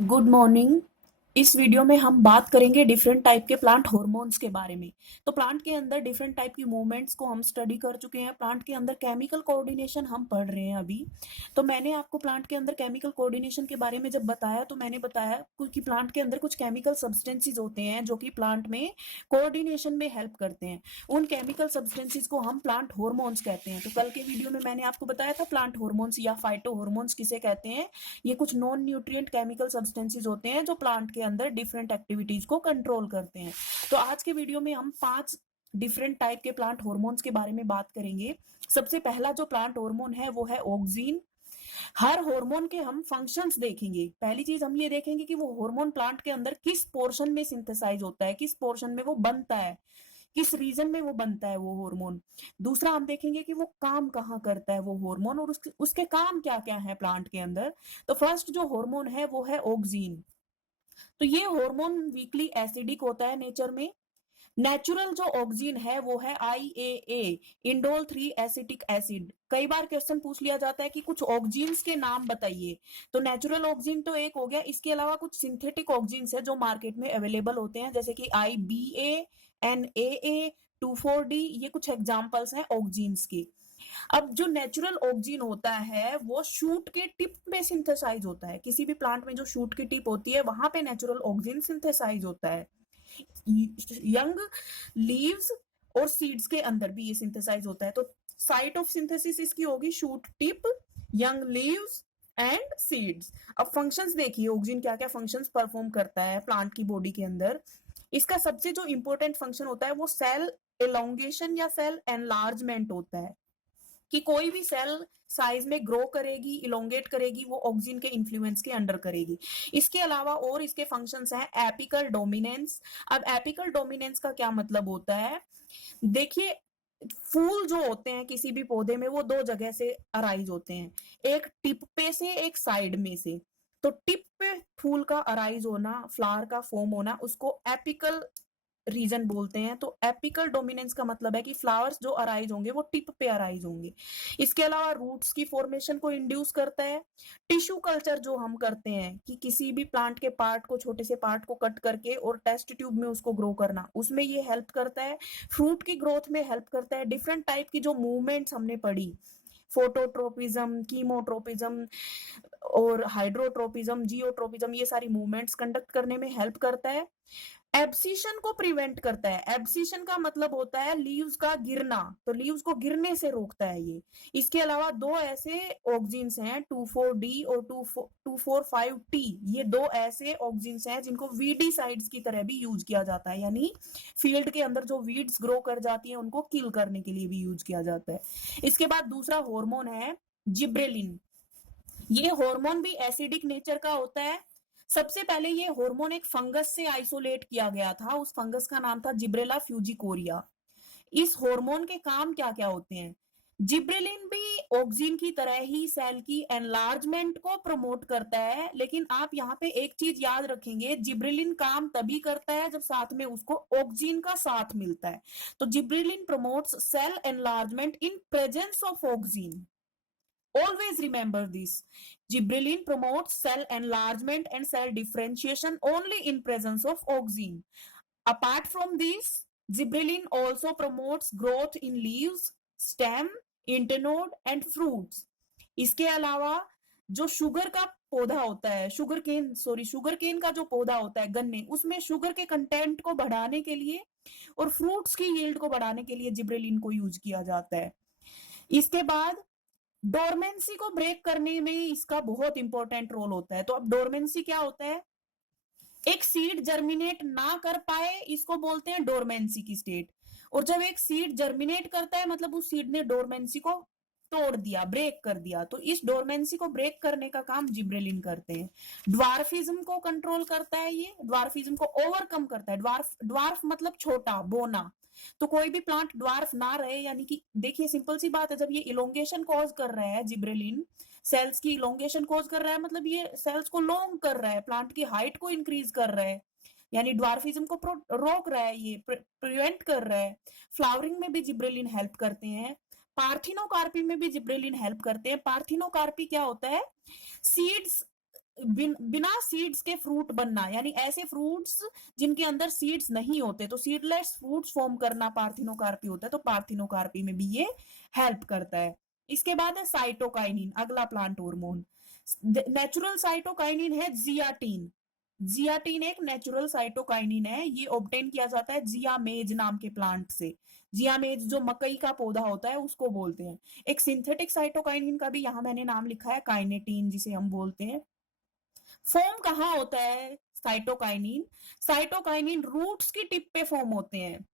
Good morning. इस video में हम बात करेंगे डिफरेंट टाइप के प्लांट हॉर्मोन्स के बारे में। तो प्लांट के अंदर डिफरेंट टाइप की मूवमेंट्स को हम स्टडी कर चुके हैं। प्लांट के अंदर केमिकल कोऑर्डिनेशन हम पढ़ रहे हैं अभी। तो मैंने आपको प्लांट के अंदर केमिकल कोऑर्डिनेशन के बारे में जब बताया तो मैंने बताया कि प्लांट के अंदर कुछ केमिकल सब्सटेंसेस होते हैं जो कि प्लांट में कोऑर्डिनेशन में हेल्प करते हैं। उन केमिकल सब्सटेंसेस को हम प्लांट हॉर्मोन्स कहते हैं। तो कल के वीडियो में मैंने आपको बताया था प्लांट हॉर्मोन्स या फाइटो हॉर्मोन्स किसे कहते हैं। ये कुछ नॉन न्यूट्रिएंट केमिकल सब्सटेंसेस होते हैं जो प्लांट के अंदर डिफरेंट एक्टिविटीज को कंट्रोल करते हैं। तो आज के वीडियो में हम 5 डिफरेंट टाइप के प्लांट हॉर्मोन्स के बारे में बात करेंगे। सबसे पहला जो प्लांट हार्मोन है वो है ऑक्सीन। हर हार्मोन के हम फंक्शंस देखेंगे। पहली चीज हम ये देखेंगे कि वो हार्मोन प्लांट के अंदर किस पोर्शन में सिंथेसाइज होता है, किस पोर्शन में वो बनता है, किस रीजन में वो बनता है वो हार्मोन। दूसरा हम देखेंगे कि वो काम कहाँ करता है वो हार्मोन और उसके काम क्या क्या है प्लांट के अंदर। तो फर्स्ट जो हार्मोन है वो है ऑक्सीन। तो ये हार्मोन वीकली एसिडिक होता है नेचर में। नेचुरल जो ऑक्सीन है वो है IAA, इंडोल 3 एसिटिक एसिड। कई बार क्वेश्चन पूछ लिया जाता है कि कुछ ऑक्सीन्स के नाम बताइए। तो नेचुरल ऑक्सीन तो एक हो गया, इसके अलावा कुछ सिंथेटिक ऑक्सीन्स है जो मार्केट में अवेलेबल होते हैं, जैसे कि IBA, NAA, 2,4-D। ये कुछ एग्जांपल्स हैं ऑक्सीन्स के। अब जो नेचुरल ऑक्सीन होता है वो शूट के टिप में सिंथेसाइज होता है। किसी भी प्लांट में जो शूट की टिप होती है वहां पे नेचुरल ऑक्सीन सिंथेसाइज होता है। यंग लीव्स और सीड्स के अंदर भी ये सिंथेसाइज होता है। तो साइट ऑफ सिंथेसिस इसकी होगी shoot tip, young leaves and seeds. अब फंक्शंस देखिए ऑक्सीन क्या क्या फंक्शंस परफॉर्म करता है प्लांट की बॉडी के अंदर। इसका सबसे जो इंपॉर्टेंट फंक्शन होता है वो सेल एलोंगेशन या सेल एनलार्जमेंट होता है, कि कोई भी सेल साइज में ग्रो करेगी, इलोंगेट करेगी, वो ऑक्सीन के इन्फ्लुएंस के अंडर करेगी। इसके अलावा और इसके फंक्शंस हैं एपिकल डोमिनेंस। अब एपिकल डोमिनेंस का क्या मतलब होता है, देखिए फूल जो होते हैं किसी भी पौधे में वो दो जगह से अराइज होते हैं, एक टिप पे से, एक साइड में से। तो टिप पे फूल का अराइज होना, फ्लावर का फॉर्म होना, उसको एपिकल रीजन बोलते हैं। तो एपिकल डोमिनेंस का मतलब है कि फ्लावर्स जो अराइज होंगे वो टिप पे अराइज होंगे। इसके अलावा रूट्स की फॉर्मेशन को इंड्यूस करता है। टिश्यू कल्चर जो हम करते हैं कि किसी भी प्लांट के पार्ट को, छोटे से पार्ट को कट करके और टेस्ट ट्यूब में उसको ग्रो करना, उसमें ये हेल्प करता है। फ्रूट की ग्रोथ में हेल्प करता है। डिफरेंट टाइप की जो मूवमेंट्स हमने पढ़ी, फोटोट्रोपिज्म, कीमोट्रोपिज्म और हाइड्रोट्रोपिज्म, जियोट्रोपिज्म, ये सारी मूवमेंट्स कंडक्ट करने में हेल्प करता है। एब्सिशन को प्रिवेंट करता है। एब्सिशन का मतलब होता है लीव्स का गिरना, तो लीव्स को गिरने से रोकता है ये। इसके अलावा दो ऐसे ऑक्सीन्स हैं 2,4-D और 2,4,5-T। ये दो ऐसे ऑक्सीन्स हैं जिनको वीडीसाइड्स की तरह भी यूज किया जाता है, यानी फील्ड के अंदर जो वीड्स ग्रो कर जाती है उनको किल करने के लिए भी यूज किया जाता है। इसके बाद दूसरा हार्मोन है जिब्रेलिन। ये हार्मोन भी एसिडिक नेचर का होता है। सबसे पहले ये हार्मोन एक फंगस से आइसोलेट किया गया था, उस फंगस का नाम था जिब्रेला फ्यूजिकोरिया। इस हार्मोन के काम क्या क्या होते हैं, जिब्रेलिन भी ऑक्सीन की तरह ही सेल की एनलार्जमेंट को प्रमोट करता है। लेकिन आप यहाँ पे एक चीज याद रखेंगे, जिब्रेलिन काम तभी करता है जब साथ में उसको ऑक्सीन का साथ मिलता है। तो gibberellin promotes cell enlargement in presence of auxin. Always remember this. Gibberellin promotes cell enlargement and cell differentiation only in presence of auxin. Apart from this, gibberellin also promotes growth in leaves, stem, internode and fruits. इसके अलावा जो sugar का पौधा होता है, sugar cane का जो पौधा होता है गन्ने, उसमें शुगर के कंटेंट को बढ़ाने के लिए और फ्रूट्स की यील्ड को बढ़ाने के लिए जिब्रेलिन को यूज किया जाता है। इसके बाद डोरमेंसी को ब्रेक करने में इसका बहुत इंपॉर्टेंट रोल होता है। तो अब डोरमेंसी क्या होता है, एक सीड जर्मिनेट ना कर पाए इसको बोलते हैं डोरमेंसी की स्टेट। और जब एक सीड जर्मिनेट करता है मतलब उस सीड ने डोरमेंसी को तोड़ दिया, ब्रेक कर दिया। तो इस डोरमेंसी को ब्रेक करने का काम जिब्रेलिन करते हैं। ड्वार्फिज्म को कंट्रोल करता है, ये ड्वार्फिज्म को ओवरकम करता है। ड्वार्फ मतलब छोटा, बोना। तो कोई भी प्लांट ड्वार्फ ना रहे, यानी कि देखिए सिंपल सी बात है, जब ये इलोंगेशन कॉज कर रहा है जिब्रेलिन, सेल्स की इलोंगेशन कॉज कर रहा है, मतलब ये सेल्स को लॉन्ग कर रहा है, प्लांट की हाइट को इंक्रीज कर रहा है, यानी ड्वार्फिज्म को रोक रहा है, ये प्रिवेंट कर रहा है। फ्लावरिंग में भी जिब्रेलिन हेल्प करते हैं। पार्थिनोकार्पी में भी जिब्रेलिन हेल्प करते हैं। पार्थिनोकार्पी क्या होता है, सीड्स बिना सीड्स के फ्रूट बनना, यानी ऐसे फ्रूट्स जिनके अंदर सीड्स नहीं होते, तो सीडलेस फ्रूट्स फॉर्म करना पार्थिनोकार्पी होता है, तो पार्थिनोकार्पी में भी ये हेल्प करता है। इसके बाद है साइटोकाइनिन, अगला प्लांट हार्मोन। नेचुरल साइटोकाइनिन है जियाटिन। जियाटिन एक नेचुरल साइटोकाइनिन है, ये ऑब्टेन किया जाता है जियामेज नाम के प्लांट से। जियामेज जो मकई का पौधा होता है उसको बोलते हैं। एक सिंथेटिक साइटोकाइनिन का भी यहाँ मैंने नाम लिखा है, काइनेटिन जिसे हम बोलते हैं। फॉर्म कहाँ होता है साइटोकाइनिन? साइटोकाइनिन रूट्स की टिप पे फॉर्म होते हैं,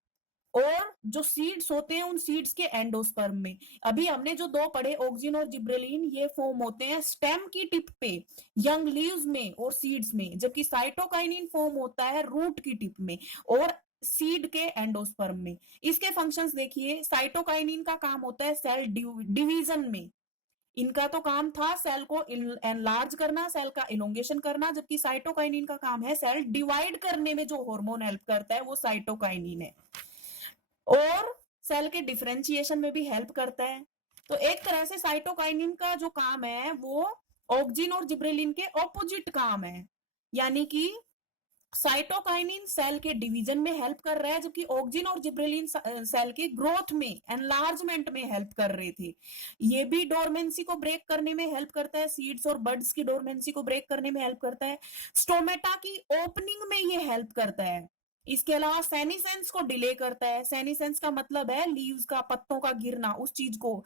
और जो सीड्स होते हैं उन सीड्स के एंडोस्पर्म में। अभी हमने जो दो पढ़े ऑक्सिन और जिब्रेलिन, ये फॉर्म होते हैं स्टेम की टिप पे, यंग लीव्स में और सीड्स में, जबकि साइटोकाइनिन फॉर्म होता है रूट की टिप में और सीड के एंडोस्पर्म में। इसके फंक्शंस देखिए, साइटोकाइनिन का काम होता है सेल डिवीजन में। इनका तो काम था सेल को एनलार्ज करना, सेल का इलोंगेशन करना, जबकि साइटोकाइनिन का काम है सेल डिवाइड करने में। जो हार्मोन हेल्प करता है वो साइटोकाइनिन है, और सेल के डिफरेंशिएशन में भी हेल्प करता है। तो एक तरह से साइटोकाइनिन का जो काम है वो ऑक्सिन और जिब्रेलिन के ऑपोजिट काम है, यानी कि साइटोकाइनिन सेल के डिवीजन में हेल्प कर रहा है, जबकि ऑक्सिन और जिब्रेलिन सेल के ग्रोथ में, एनलार्जमेंट में हेल्प कर रहे थे। ये भी डोरमेंसी को ब्रेक करने में हेल्प करता है, सीड्स और बड्स की डोरमेंसी को ब्रेक करने में हेल्प करता है, स्टोमेटा की ओपनिंग में ये हेल्प करता है। इसके अलावा सेनिसेंस को डिले करता है। सेनिसेंस का मतलब है लीव्स का, पत्तों का गिरना, उस चीज को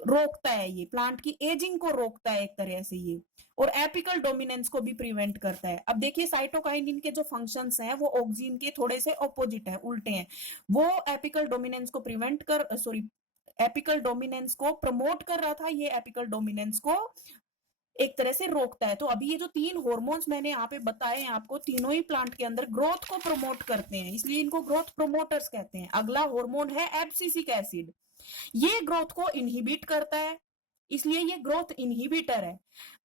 रोकता है, ये प्लांट की एजिंग को रोकता है एक तरह से ये, और एपिकल डोमिनेंस को भी प्रिवेंट करता है। अब देखिए साइटोकाइनिन के जो फंक्शंस हैं वो ऑक्सिन के थोड़े से ऑपोजिट है, उल्टे हैं। वो एपिकल डोमिनेंस को प्रिवेंट कर सॉरी एपिकल डोमिनेंस को प्रमोट कर रहा था, ये एपिकल डोमिनेंस को एक तरह से रोकता है। तो अभी ये जो तीन हॉर्मोन्स मैंने यहाँ पे बताए हैं आपको, तीनों ही प्लांट के अंदर ग्रोथ को प्रमोट करते हैं, इसलिए इनको ग्रोथ प्रोमोटर्स कहते हैं। अगला हार्मोन है एब्सिसिक एसिड, ये ग्रोथ को इनहिबिट करता है, इसलिए ये ग्रोथ इनहिबिटर है।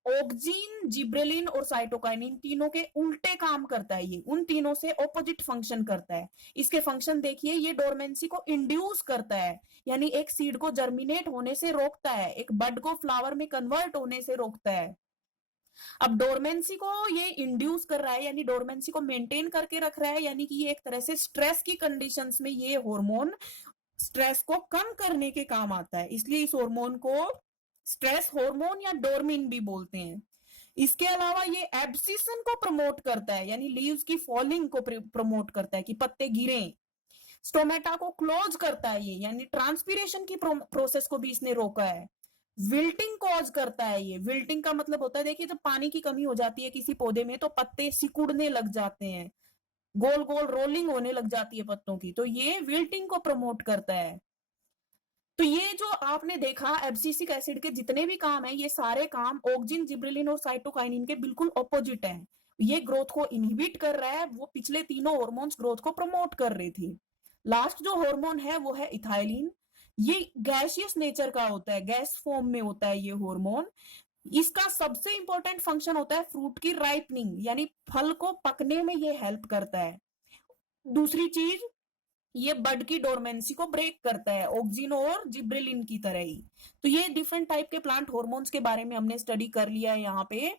ऑक्सिन, जिब्रेलिन और साइटोकाइनिन तीनों के उल्टे काम करता है, ये उन तीनों से ऑपोजिट फंक्शन करता है। इसके फंक्शन देखिए, ये डोरमेंसी को इंड्यूस करता है, यानी एक सीड को जर्मिनेट होने से रोकता है, एक बड को फ्लावर में कन्वर्ट होने से रोकता है। अब डोरमेंसी को ये इंड्यूस कर रहा है, यानी डोरमेंसी को मेंटेन करके रख रहा है, यानी कि ये एक तरह से स्ट्रेस की कंडीशंस में ये हार्मोन स्ट्रेस को कम करने के काम आता है, इसलिए इस हार्मोन को स्ट्रेस हार्मोन या डोरमिन भी बोलते हैं। इसके अलावा ये एब्सिशन को प्रमोट करता है, यानी लीव्स की फॉलिंग को प्रमोट करता है कि पत्ते गिरें। स्टोमेटा को क्लोज करता है ये, यानी ट्रांसपीरेशन की प्रोसेस को भी इसने रोका है। विल्टिंग कॉज करता है ये, विल्टिंग का मतलब होता है, देखिए जब पानी की कमी हो जाती है किसी पौधे में तो पत्ते सिकुड़ने लग जाते हैं, गोल गोल रोलिंग होने लग जाती है पत्तों की, तो ये विल्टिंग को प्रमोट करता है। तो ये जो आपने देखा एब्सिसिक एसिड के जितने भी काम है, ये सारे काम ऑक्सिन, जिब्रेलिन और साइटोकाइनिन के बिल्कुल ऑपोजिट है। ये ग्रोथ को इनहिबिट कर रहा है, वो पिछले तीनों हॉर्मोन्स ग्रोथ को प्रमोट कर रही थी। लास्ट जो हार्मोन है वो है इथाइलिन। ये गैसियस नेचर का होता है, गैस फॉर्म में होता है ये हार्मोन। इसका सबसे इंपॉर्टेंट फंक्शन होता है फ्रूट की राइपनिंग, यानी फल को पकने में ये हेल्प करता है। दूसरी चीज, ये बड की डोरमेंसी को ब्रेक करता है, ऑक्सिन और जिब्रेलिन की तरह ही। तो ये डिफरेंट टाइप के प्लांट हार्मोन्स के बारे में हमने स्टडी कर लिया है यहाँ पे।